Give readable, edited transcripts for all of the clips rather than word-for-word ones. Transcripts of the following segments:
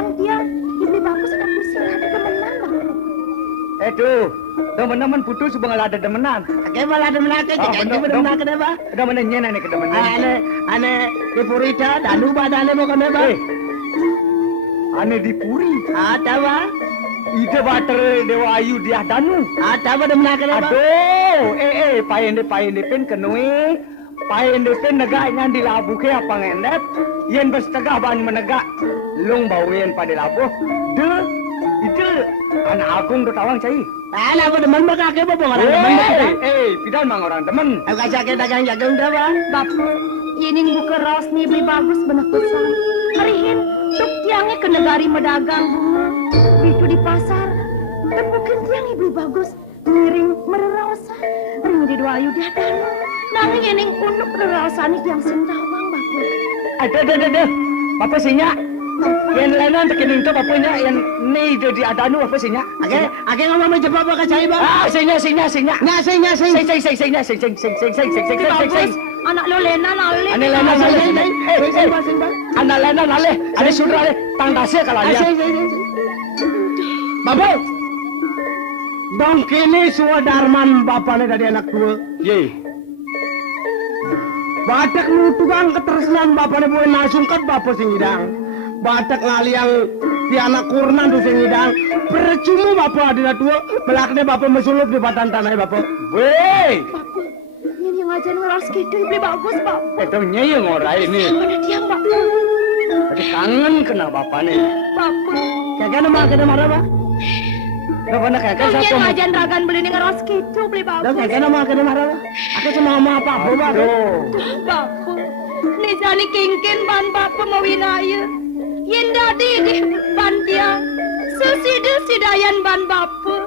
bang tiang ibli bagus ada pusing ada kemenang bang. Teman-teman putus sebang ada demenan. Oke, malah demenan ke jadi demenan ke apa? Demenannya nane ke demenan. Ane di Purita danu badane mo kene ba? Ane di Puri. Ada ba? Ide bater Dewa Ayu dia danu. Ada ba demenan ke ba? Aduh, paende pen kenue. Paende pen negak ngan di labu ke apa ngendet. Yen bersetengah ban menegak. Long bawen pada labu. Itu anak agung do tawang cai. Ala ba demen ba kake ba orang demen ba kita? Pidan mang orang demen. Aku ajak kita jagang dah ba? Bapak, ini buka raos nih beli bagus benak pesan. Harihin, tuk tiangnya ke negari medagang bunga. Itu di pasar. Dan bukan tiang beli bagus. Ngiring mererausa. Ring di dua ayu di hadanu. Nanging ini unuk mererausani yang sintawang bapak. Ada. Apa sihnya? Yang lain tekin itu bapaknya yang ni di adanu apa sihnya? Ake ngomong macam apa ka cai ba? Sihnya. Bagus, anak lo Lena nale. Anak Lena nale. Ada sudra tang dase kalau dia. Bapak. Dong kini suwa darman bapane dari anak tua. Ye. Batak nutugang ketersenan bapane boleh nasungkat bapak sing hidang. Batak ngaliang di anak kurnan tuh sing hidang. Percuma bapak ada tua. Belaknya bapak mesulup di batan tanah bapak. Weh. Bapak, ini yang aja ngeras gitu beli bagus bapak. Itu nyayang orang ini. Mana tiang bapak? Ada kangen kena bapak nih. Bapak. Kagak nama kena marah ba? Kenapa nak kakak Kau satu? yang ngajan ragan beli nih ngeras gitu beli bagus. Dah kagak nama kena marah ba? Aku cuma ngomong apa ba? Bapak, nih jani kingkin ban bapak mau winaya. Yen dadi di ban tiang. Sesidayan ban bapak.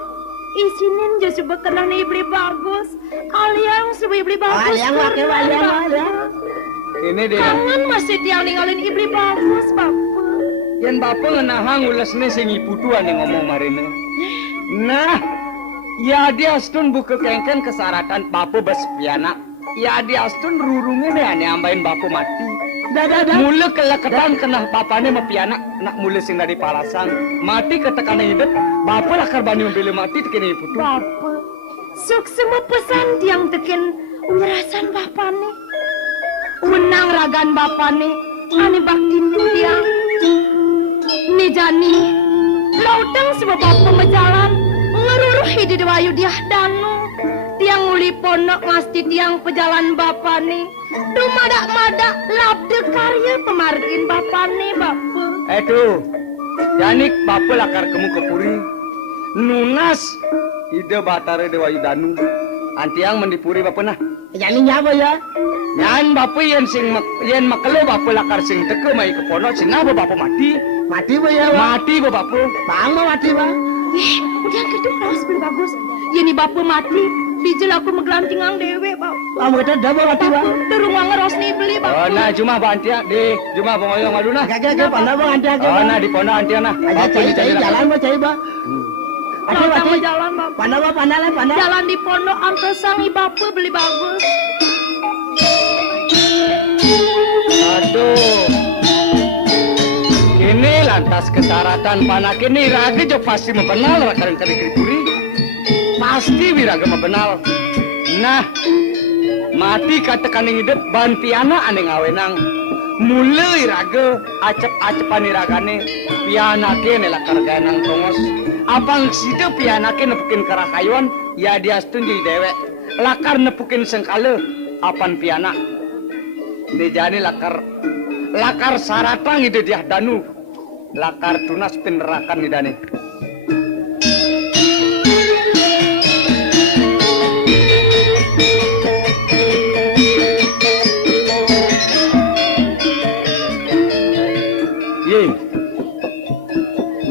Isinin jesu bekenah nih beli bagus. Aliang sebi beli bagus. Aliang. Ini dia. Kangen masih tiang ninggalin ibli bagus bapak. Yang bapak ngenahang ulasnya sing ibu tuan yang ngomong marine. Nah, ya dia astun buka kengken kesaratan bapak bespiana. Ya dia astun rurungnya deh ane ambain bapak mati. Dah. Mula keleketan kena bapaknya mapiana nak mula sing dari palasan. Mati ketekanan hidup, bapak lakar bani membeli mati tekin ibu tuan. Bapak, suk semua pesan tiang tekin unyerasan bapak nih. Wenang ragan bapak nih, ane baktin tiang. Nih jani, lautang semua bapak menjalan, ngeruruh di dewayu dia danu. Tiang uli pondok ngasti tiang pejalan bapak nih. Madak labde karya pemargin bapak nih bapak. Janik bapak lakar kamu ke Puri. Nunas ide batare dewa Yudanu. Antiang mendipuri bapak nah. Jadi nyapa ya? Nyan bapak yen makelo bapak lakar sing teke mai ke pono sinapa bapak mati. Mati ba ya? Mati ba bapak. Bang mati ba? Udah gitu raus beli bagus. Ini bapak mati. Bijil aku meglantingang dewe bapak. Kamu kata dah mati ba? Terung ngeros nih beli bapak. Oh nah cuma bantia di cuma pengoyong aduna. Kagak pandang bang anti aku. Oh nah di pono antia nah. Aja cai jalan ba cai ba? Mati jalan bapak. Pandang. Jalan di pondok antesangi bapak beli bagus. Aduh. Kini lantas kesaratan panak ini raga jo pasti membenal rakaran kari puri. Pasti wiraga membenal. Nah, mati katakan yang hidup ban piana ane ngawenang. Mulai raga acep-acepan iragane piana kene lakar ganang tongos. Apang sida piana kene nepukin karakayuan ya dia setunjuk dewek. Lakar nepukin sengkale apan piana. Dijani lakar saratang ide dia danu. Lakar tunas penerakan idane.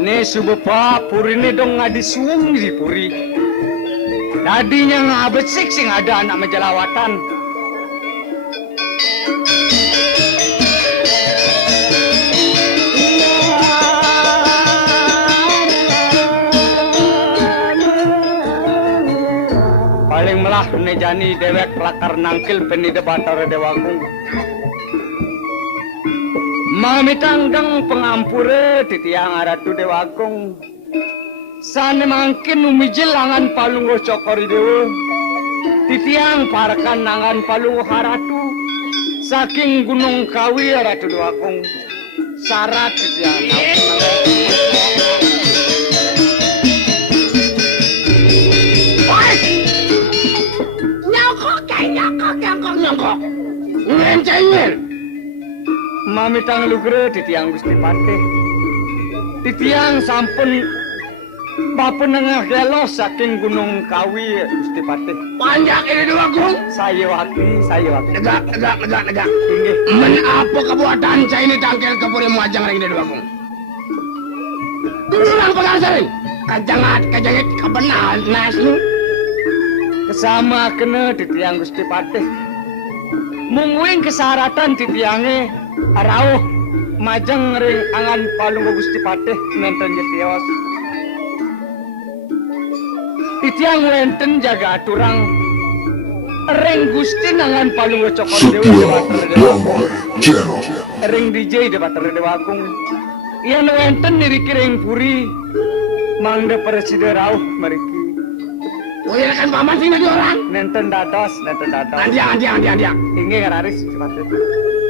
Ne subapa puri ne dong ngadi suung di puri. Tadinya ngabesik sing ada anak majalawatan. Paling melah ne jani dewek lakar nangkil penida batara dewagung. Mami tanggang pengampure titiang aratu dewakong. Sane mangkin umijil angan palunggo cokori dewa. Titiang parakan angan palunggo haratu. Saking gunung kawi aratu dewakong. Sarat titiang. Nyokok. Ngencengir. Mami tang lugre titiang Gusti Patih. Titiang sampun bapak nengah gelo saking gunung kawi Gusti Patih. Panjang ini dua gung. Saya wakti. Negak. Inggih. Men apa kebuatan saya ini tangkel kepuri muajang ring dua gung. Dulu lang pengasari. Kajangit kebenaran nasi. Kesama kena titiang Gusti Patih. Mungwing kesaratan titiange arauh majeng ring angan palunggo Gusti Patih nenten jetios. Titiang wenten jaga aturang ring Gusti nangan palunggo cokor dewa dewater dewa. Ring DJ dewater dewakung. Iyan wenten niriki ring puri mangde presiden rauh meriki. Wih kan paman sih ngadi orang. Nenten dados. Andiang. Inge ngararis cepatnya.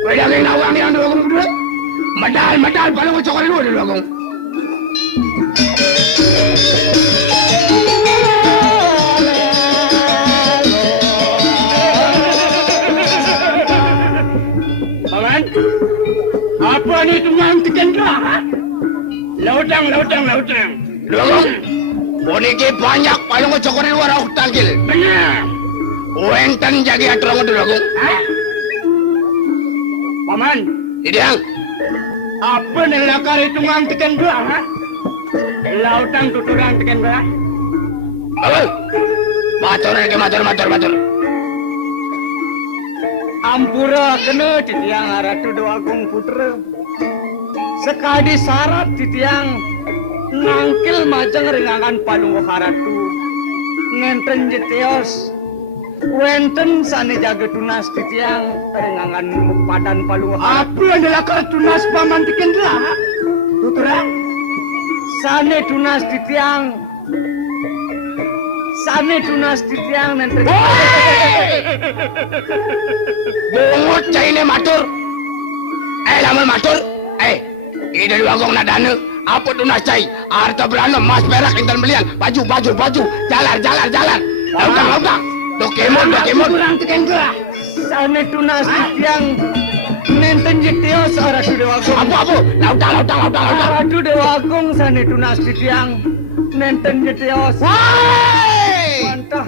Wih yang nawang yang dua gung dulu. Medal paling cokor dua gung. Paman, apa nih tungang tekan kah? Lautang. Dua gung. Boniki banyak paling cokor dua rauh tangkil. Benar. Wenten jadi aturang dua gung. Paman, Idiang. apa nih lakar itu ngang tekan kah? Lautang tuturang tekan kah? Apa? Matur. Ampura kena titiang aratu doagung putra. Sekadi syarat titiang nangkil majeng ringangan palunggo haratu. Ngenten jetios. Wenten sane jaga tunas titiang ringangan padan palunggo haratu. Apa yang dilakar tunas paman tiken lah? Tutura. Sane tunas titiang nenten. Bungut cai ini matur. Lamun matur. Ide dua gong nadane. Apa tunas cai? Harta berana mas perak intan belian. Baju. Jalan. Lautang. Dokemon. Kurang tiken kah? Sane tunas titiang nenten jetios aratu dewakung. Apa? Lautang. Aratu dewakung sane tunas titiang nenten jetios. Mantah.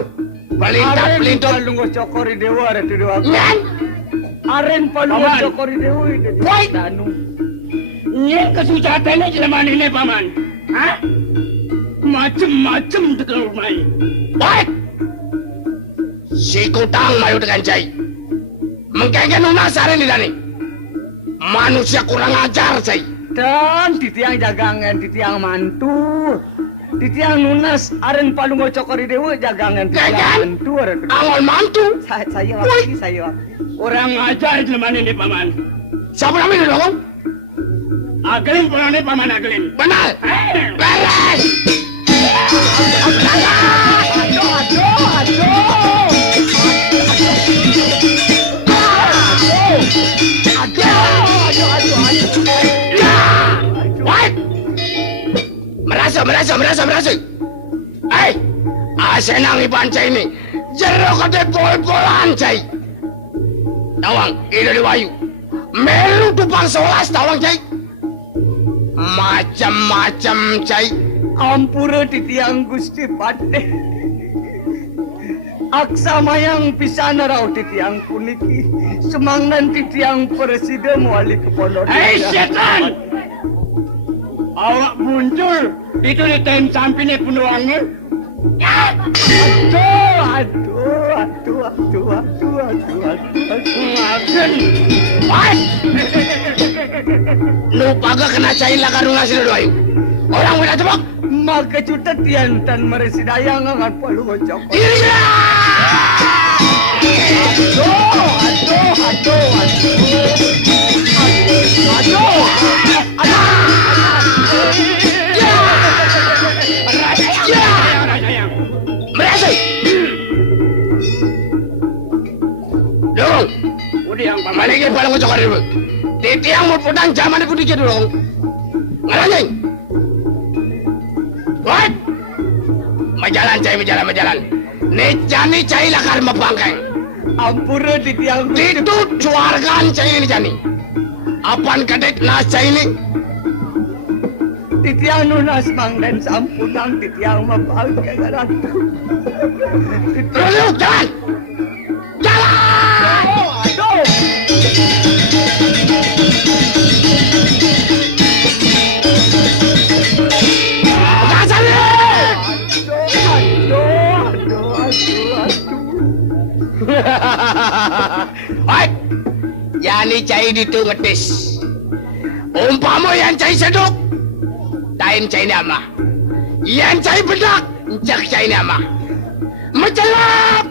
Pelintut. Palunggo cokori dewa aratu dewakung. Nyan. Aren palunggo Paman. cokori dewa itu. Woi. Danu. Nyen kesusahannya jelmaan ini paman. Hah? Macem-macem tekan rumai. Baik. Si kutang mayu dengan cai. Mengkengken unasarin di dani. Manusia kurang ajar cai. Dan titiang jagangan titiang mantu. Titiang nunas aren palunggo cokori dewa jagangan titiang Kengken? mantu aratu. Angol mantu. Saya wakti. Orang ajar jelmaan ini paman. Siapa namanya dong? Agelin pulang ini paman Agelin. Benar. Beres. Merasa. Asenang iban cai ini. Jero kate pol-polan cai. Tawang, ide diwayu. Melu tupang 11 tawang cai. Macam-macam cai. Ampura titiang Gusti Patih. Aksamayang pisana raw titiang puniki. Semangnan titiang presiden wali kepono. Setan! Awak muncul. Itu di tem sampingnya penuangnya. Aduh. Ngagen. Lupa gak kena cair lah karung ngasih doain. Orang udah tebak. Maka cuta tiantan meresidayang ngan palu ngocok. Iya. Dong, udah yang pamannya paling ngocok hari ini. Titi yang mau pudang zaman itu dikit dong. Ngarang. What? Majalan cai majalan. Nejani cai lakar mabangkeng. Ampura titi yang Itu cuargan cai ini jani. Apaan kadek nas cai ini? titi yang nunas mangden sampunang titi yang mabangkeng ratu. Terus jalan. Jalan. Aduh. Hai, yani cai itu ngetis. Umpama yang cai seduk, tain cai nama. Yang cai bedak, cak cai nama. Mencelap.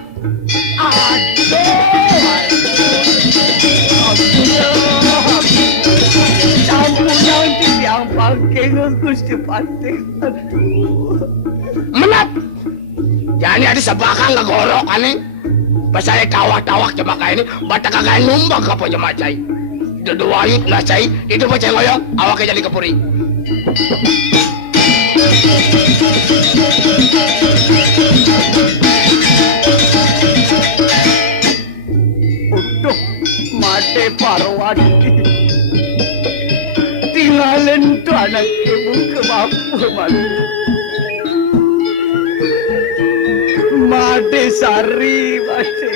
Campuran titi yang bangkeng Gusti Patih. Aduh. Menap. Yani ada sebakang ngegorok aneh. Pasal tawak-tawak cuma kayak ini, bata kagak numbang apa cuma cai. Duduayut lah cai, itu macam ngoyong, awaknya jadi kepuri. Untuk mate Parwati. Tinggalin tuh anak ibu ke bapak. Made Sari masih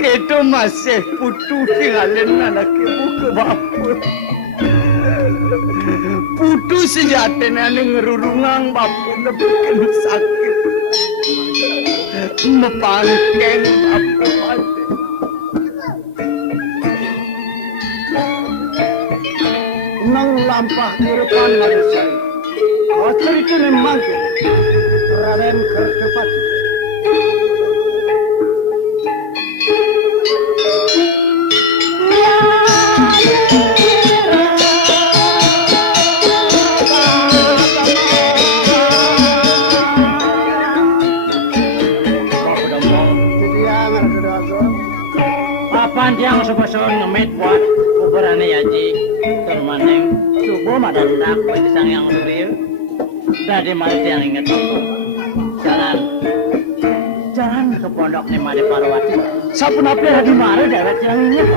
itu masih putu tinggalin anak ibu ke bapak. Putu sejatinya ngerurungang bapak bikin sakit. Mepangkeng bapak mati. Nang lampah kerepan manusia. Wajar itu memang Raden Kertopati. Papan tiang sopason ngemit buat kuburannya yaji termaneng subuh madan tak buat sang yang suril dari mana tiang inget jalan ke pondok nih Made Parwati Sapunapi lagi marah dewek yang inget.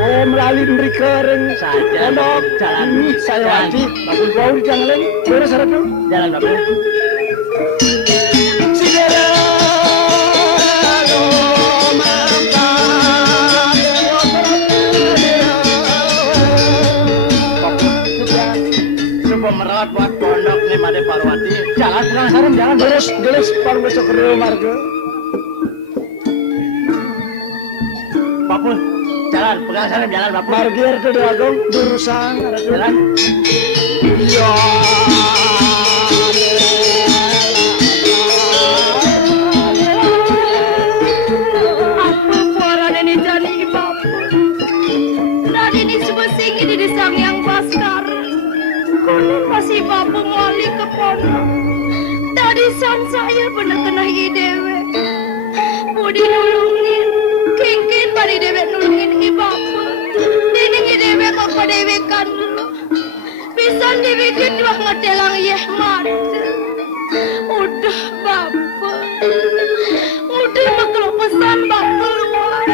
Oh melalui dari kering saja pondok jalan ini saya wajib. Bapak bau di jangan beres ada tuh. jalan bapak subuh merawat buat pondok nih Made Parwati jalan penasaran jalan Geles paling besok ke rumah marga. Bapak jalan penasaran jalan bapak Margir tuh dagong durusan ada tuh. jalan Iya. Apa suara ini jani bapak? Dan ini semua singi di sang yang baskar. Kini masih bapak mali ke pondok. Tadi san saya benar kena idewe. Budi nulungin, kingkin bari dewe nulungin i bapak. Dining idewe kapa dewe kan. Pisan dewe kedua ngetelang yeh mati. Udah bapak. Udah maklum pesan bapak keluar.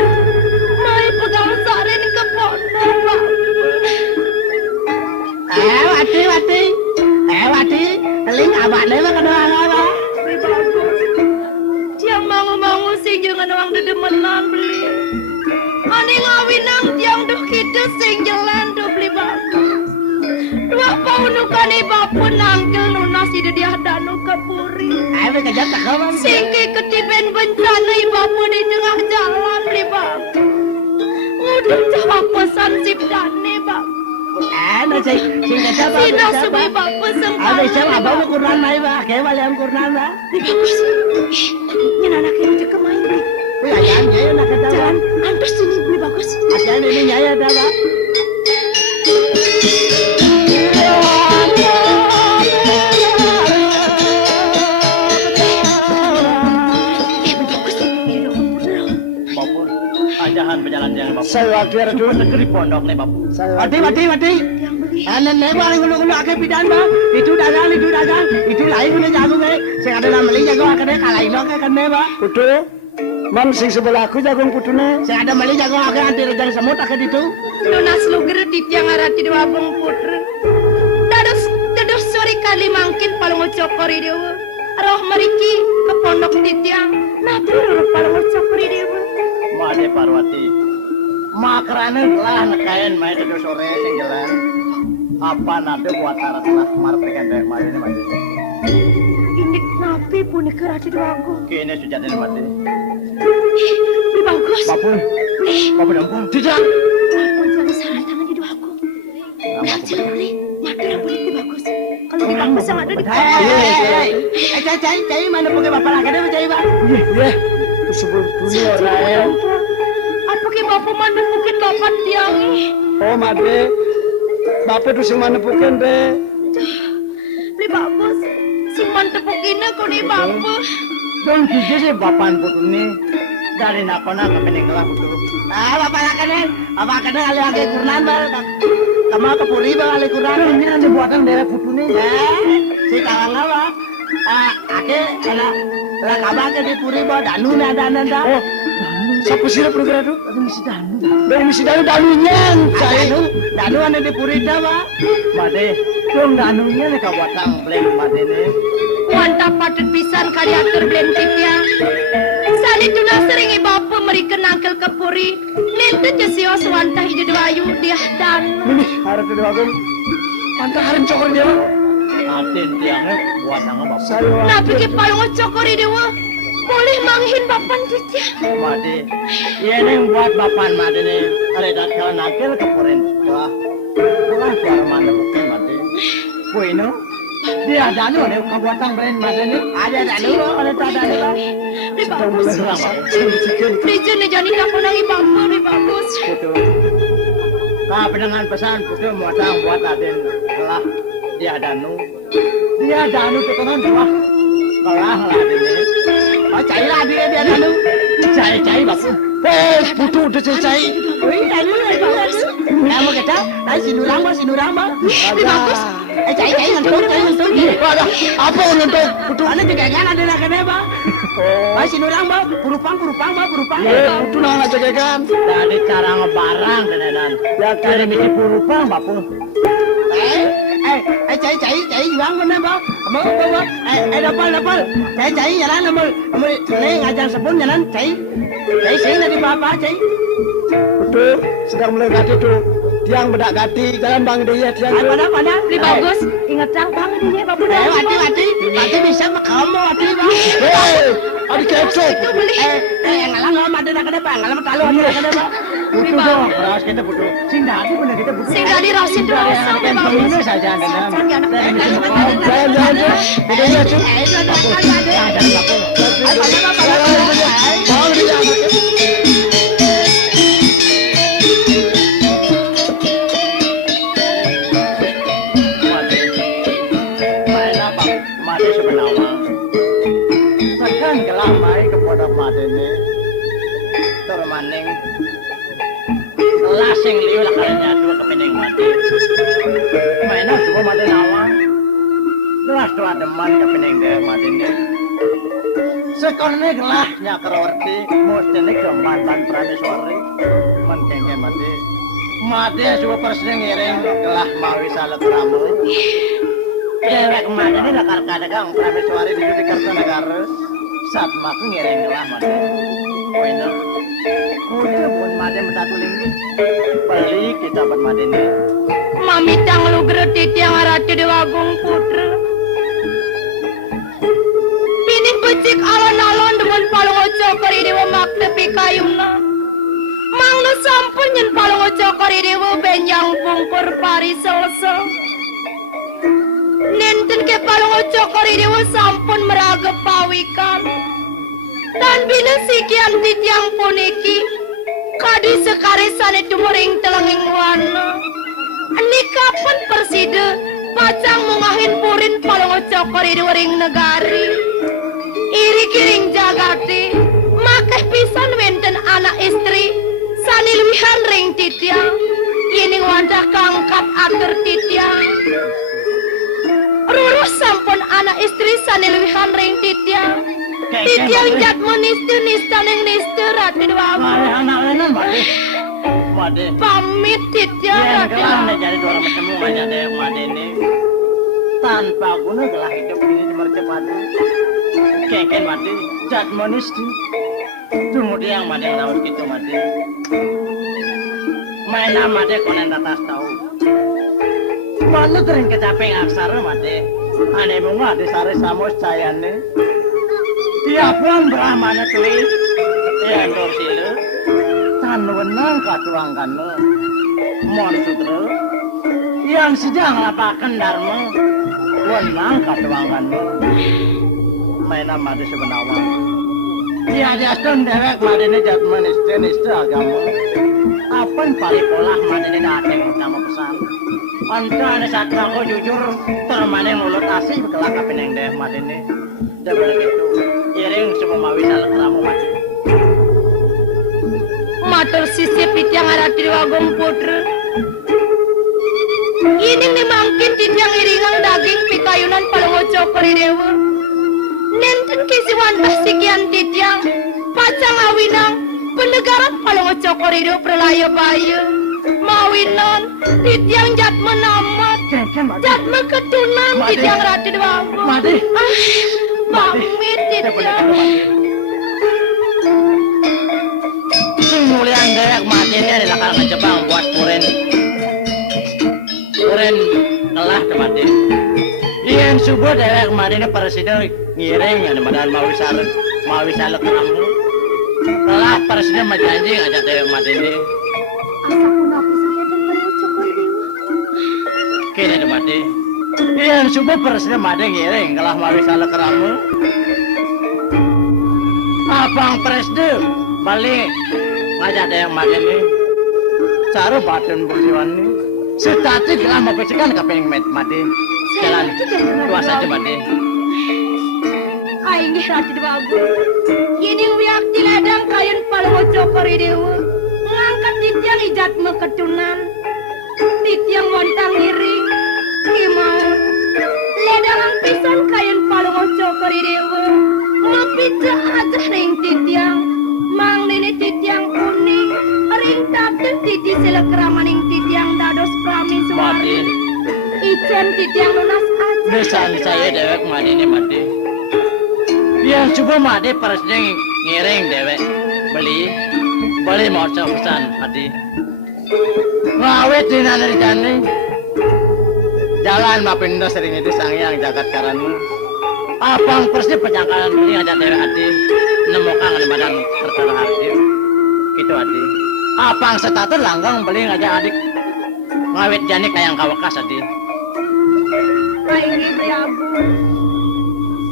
Mai pegang saren ke pondok bapak. Wati, teling abadnya mah kedoang apa? Beli bagus. Tiang mangu-mangu sing jangan orang dedemenan beli. Ani ngawinang tiang duh kita sing jalan duh beli bagus. Dua paunukan ibapun nangkel nunasi di danu kapuri. Ayo kerja tak kawan. Singki ketiben bencana ibapun di tengah jalan beli bagus. Udah jawab pesan sipdane bagus. Ano sih kerja apa? Sina subi bagus Ada sengkala. siapa abang lu kurnan mai ba? Kayak balian kurnan ba? Beli bagus. Ini anak yang cek kemain beli. Wih, ayan nyaya nak kata. Jalan, antus sini beli bagus. Ayan ini nyaya dah, Pak. Bapak, ajahan berjalan jangan bapak. Saya wakil dulu. Negeri pondok nih bapak. Wati. Nenek paling gulu akeh pidan bang. Itu dagang. Itu lain guna jago ke. Saya ada nama meli jago akeh kalain akeh kene bang. Putu. Mam sing sebelah aku jago putune. Saya ada meli jago akeh anti rejan semut akeh itu. Lunas luger di tiang arati dua abang putra. Dados sore kali mangkin paling ngocokori dewa. Roh meriki ke pondok di tiang. Nah terus paling ngocokori dewa. Made Parwati. Makrane lah nekain main itu sore sing jalan. Apa nanti buat arat lah marpekan dari mari ini mati. Ini napi pun kerati dua aku. Kini sudah dari mati. Beli bagus. Bapun, bapak dampun. Tidak. Apun jangan salah tangan di dua aku. Belajar boleh. Makan boleh di bagus. Kalau di bagus yang ada di Cai mana pakai bapak lagi deh cai bang. Iya. Sebelum dunia orang. Apa ke bapak mana mungkin bapak tiangi. Oh made. Bapak tu sing mana bukan deh. Beli bagus. Si mantepuk ini kau ni bapak. Don kije sih bapan putu ni dari napana ke peninggalan putu. Bapak kena ali ake kurnan bang. Kamu ke puri bang ali kurnan. Ini nanti buatan daerah putu ni. Si kalang apa? Ake ada kabar ke di puri bang. Danu ni ada nanda. Oh, siapa sih program itu? Misi danu danunya. Danu ada di puri dah bang. Made, dong danunya ni kabuatan blend made ni. Wanta patut pisan kali atur blentik ya. Sani tu nak sering bapak mereka nangkel ke puri. Lente jesios wanta hijau ayu dia dan. Ini harap tidak bagus. Mantap harim cokor dia. Atin tiangnya buat nang bapak. Saya. Nah pergi palung cokori dewa. Boleh manghin bapan dia. Made, ia ni buat bapan made ni. Ada dah kalau nakil ke purin. Wah, bukan suara mana bukan made. Bueno. Dia danu ni kabuatan brand made ni. Ada danu, ada tak danu. Ni bagus. Please ni jani kamu nangi bapak ni bagus. Putu. Kau pendengar pesan putu muatang buat atin lah. Dia danu tu kanan wah. Kalah lah ini. Oh, cailah dia danu. Cai bapak. Putu udah cai. Wih, danu. Kamu kata, sinurang bang. Ni bagus. Cai ngantuk. Apa ngantuk? Putu. Ada juga kan ada nak kena bang. Oh, sinurang bang. Purupang. Putu nang aja kan. Dari cara ngebarang kenalan. Ya dari misi purupang bapak. Cai bang mana bang? Dapal. Cai jalan nomor ni ngajar sepun jalan cai sini dari bapak cai. Betul, sedang mulai gati tu. Tiang bedak gati, jalan bang dia tiang. Mana? Beli bagus. Ingat tang bang dia bapak. Wati bisa mak kamu wati bang. Ada kecok. Ngalang ada nak ada bang, ngalang talu ada nak ada bang. Putu dong, beras kita putu. Sing dadi bener kita putu. Sing dari rasin tu rasa bagus. Ini saja anda. Jangan. Bedanya tu. Made sebenarnya. Tekan kelamai kepada made ni. Termaning. Lasing liu lah kalinya dua kepening mati. Mainnya semua mati nawang. Gelas tu ada man kepening deh mati ni. Sekolahnya gelahnya kerorti. Mesti ni kemantan prameswari. Menkengke mati. Mati semua persing ngiring. Gelah mawi salat ramu. Dewek mati ni lakar kadagang prameswari di Kartanegara. Saat maku ngiring gelah mati. Bueno. Kuda pun made mentatuling ni. Balik kita bermade ni. Mami tang lu gerti tiang arati dewagung putra. Pini becik alon-alon demen palung ocokori dewa makte pikayumna. Mangna sampun nyen palung ocokori dewa benjang pungkur pari selesa. Nenten ke palung ocokori dewa sampun meraga pawikan. Dan binasikian titiang puniki kadi sekarisan itu muring telenging wana. Ini kapan persida pacang mungahin purin palongo cokori di waring negari. Iri kiring jagati makeh pisan wenten anak istri sanilwihan ring titiang. Ining wadah kangkat atur titiang. Rurus sampun anak istri sanilwihan ring titiang. Titiang jat menistu nistaneng nistu ratin wabu. Made anak lenan made. Made. Pamit titiang Ya ratin kelah wabu. nih jadi dua bertemu aja deh made ini. Tanpa guna gelah hidup ini mercepat. Kengken made. Jat menistu. Kemudian made laut gitu made. Mainan made konen ratas tahu. Mana kering kecapeng aksara made. Ane bunga di sare samos cayane. Dia pun brahmana tulis. Yang dorsile. Tan wenang katuangkan. Mon sutra. Yang sedang lapakan dharma. Wenang katuangkan. Mainan made sebenarnya. Dia jaskan dewek made ini jatman istri agama. Apaan paripolah made ini dateng utama pesan. Anta ada satu aku jujur termane mulut asih bekelak kapineng deh made ini. Dabel gitu. Iring semua mawi salah keramu mati. Matur sisip titiang arati wagong putra. Ini nih mangkin titiang iringang daging pikayunan palongo cokori dewa. Nenten kisi wantah sikian titiang pacang awinang penegara palongo cokori dewa prelaya bayu. Mawinan titiang jatma namat jatma ketunan titiang rati wabu. Mati. Pamit titiang. Mulian dewek mati ini adalah kalau Jepang buat puren. Puren telah mati. Yang subuh dewek mati ini presiden ngiring ada badan mau wisal kamu. Telah presiden berjanji ngajak dewek mati ini. Asapun aku saya dan palongo cokori dewa. Kini ada mati. Yang subuh presiden mati ngiring telah mau wisal kamu. Abang presiden balik ngajak dewek mati ini. Cara badan berjuang ini. Setati gelah mau pecikan kapeng mati. Jalan tua saja mati. Aing rati wabu. Ini wiak di ladang kain palongo cokori dewa. Ngangkat titiang ijat meketunan. Titiang montang iring. Gimana? Ladang pisan kain palongo cokori dewa. Mapita aja ring titiang. Mang nene titiang kuning. Ring taten titi selekramaning titiang dados prami suwari. Ijen titiang lunas aja. Besan saya dewek mati ini mati. Yang coba mati presiden ngiring dewek beli mau pesan mati. Ngawet di nana di jani. Jalan mapindo sering itu sangyang jagat karanu. Abang persib penyangkalan beli ngajak dewek hati. Nemukan di badan tertara hati. Gitu hati. Abang setatur langgang beli ngajak adik. Ngawet jani kayang kawakas hati. Aing priabu.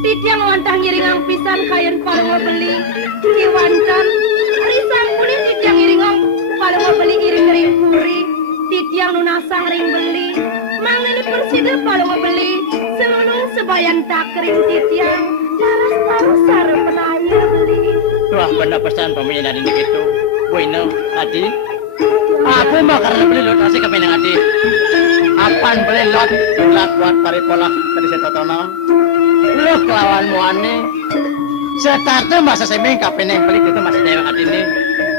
Titiang wantah ngiringang pisan kain palongo beli. Kiwantan. Risang kuning titiang ngiringang palongo beli iring-iring puri. Titiang nunasang ring beli. Mang nini persida palongo beli. Semenung sebayan takring titiang. Laras-laras sarap penaya beli. Tuah benar pesan pemilihan ini gitu. Bueno, Adi. Aku mah karena beli lot nasi kepinang Adi. Apaan beli lot buat paripolak tadi saya tonton. Lu kelawan muane. Setartu masa seming kepinang beli itu masih dewek Adi ini.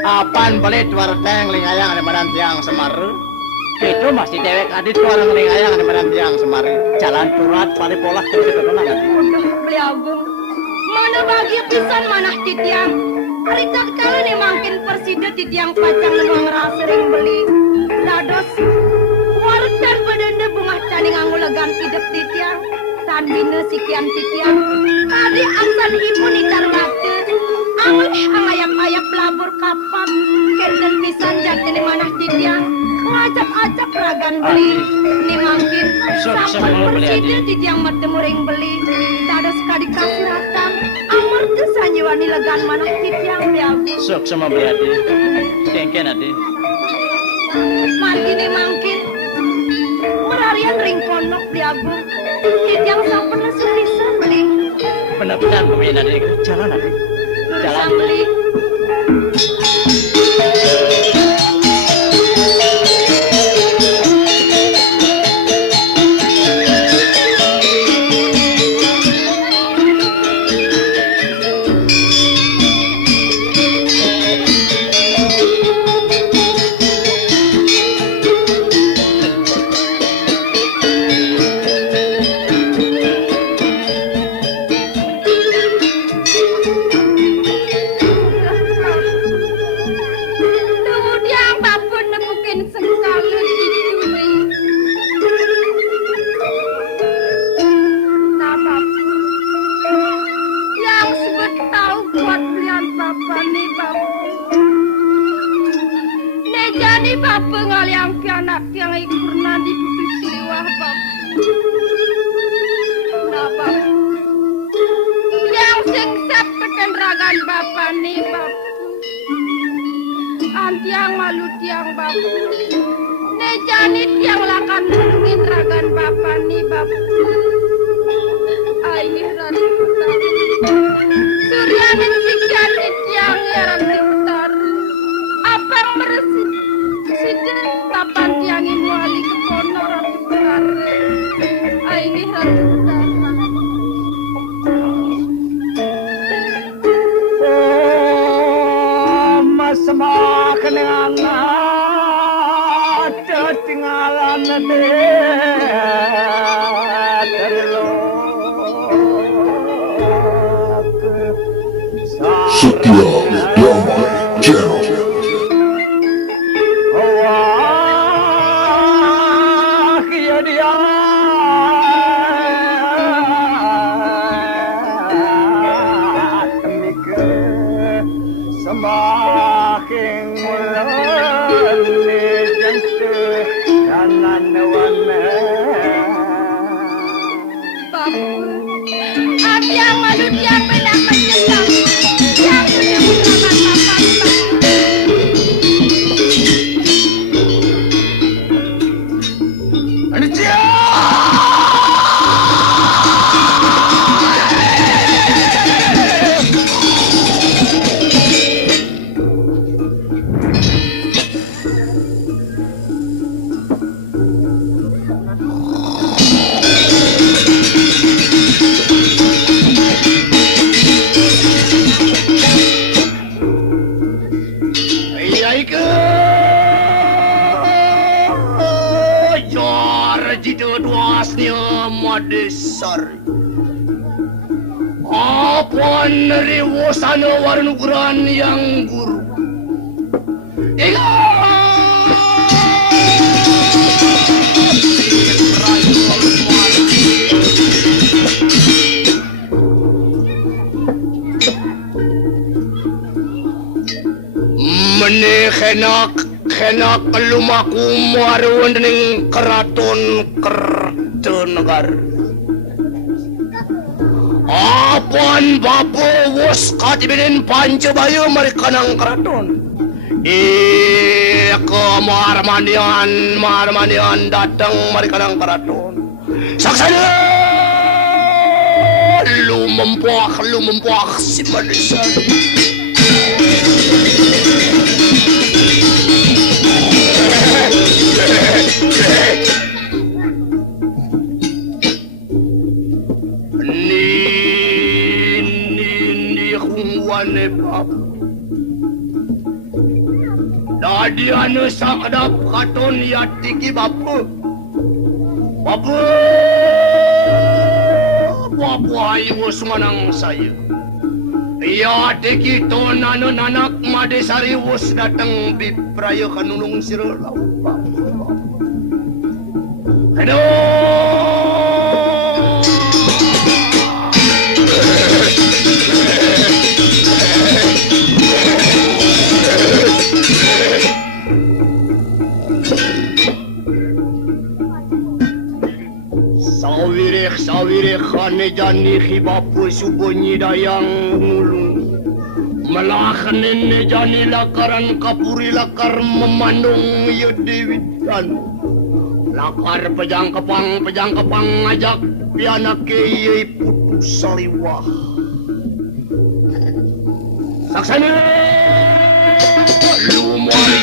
Apaan beli tuar teng lingayang ada badan tiang semaru. Itu masih dewek Adi tuar lingayang ada badan tiang semaru. Jalan turat paripolak tadi saya tonton Adi. Udah beli agung. Mana bagi pisan mana titiang. Hari kala nih makin persida titiang pacang nemang rasa ring beli. Lados wartan badanda bunga tani ngangulagan hidup titiang. Tan bina sikian titiang. Kadi asan ibu nitar mati. Anglih angayap-ayap labur kapak. Kenten pisan jati ni manah titiang. Ngajak-ajak ragan beli. Ni makin sampai persida titiang bertemu ring beli. Tados kadi kasih ratang. Amor tu sanjiwan nilagan manang titiang diago. Sok sama beli ade. Kengken ade. Mangkin mangkin. Merarian ring ponok diago. Titiang sampen bisa beli. Benar-benar pemain ade. Jalan ade. Jalan. Beli. Setia Damai Channel. Apaan rewosana warnuguran yang guru? Mene kenak lumaku maruan ning keraton Kertanegara. Apaan bapo wos katibinin Pancabaya mereka nang keraton. Marmanian datang mereka nang keraton. Saksana lu mempuak si manusia. Ni bab dadi anu sakdap katon yatiki bapu ayu sumanang saya ya tiki ton anu nanak madesari wus datang bipraya kanulung siralau aduh sawirek jani hibapu subunyi dayang ngulung. Malakanin ni jani lakaran kapuri lakar memandung yudiwitan. Lakar pejang kepang ajak pianak kiyai putus saliwah. Saksana lumari.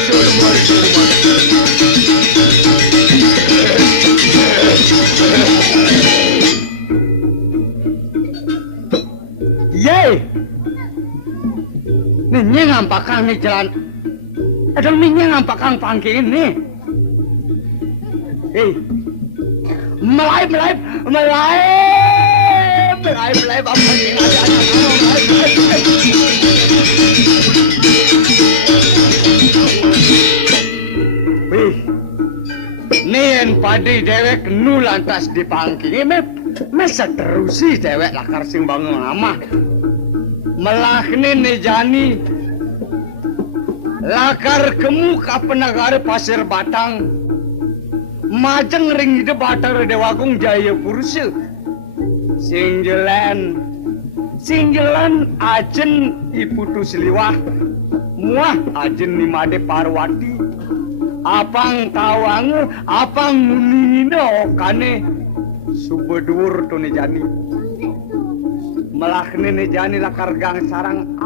Yeay! Ninnya ngampakang nih jalan. Adang ninnya ngampakang pangking nih. Hei, melai apa ini ada. Wih, nih padi dewek nu lantas dipangking mesa terusi dewek lakar sing bangun lama. Melakni nejani lakar kemuka penagari pasir batang majeng ring ide batar dewagung jaya pursu singgelan ajen iputu seliwah muah ajen nimade parwati apang tawangu apang muningine okane subedur tu nejani melakni nejani lakar gang sarang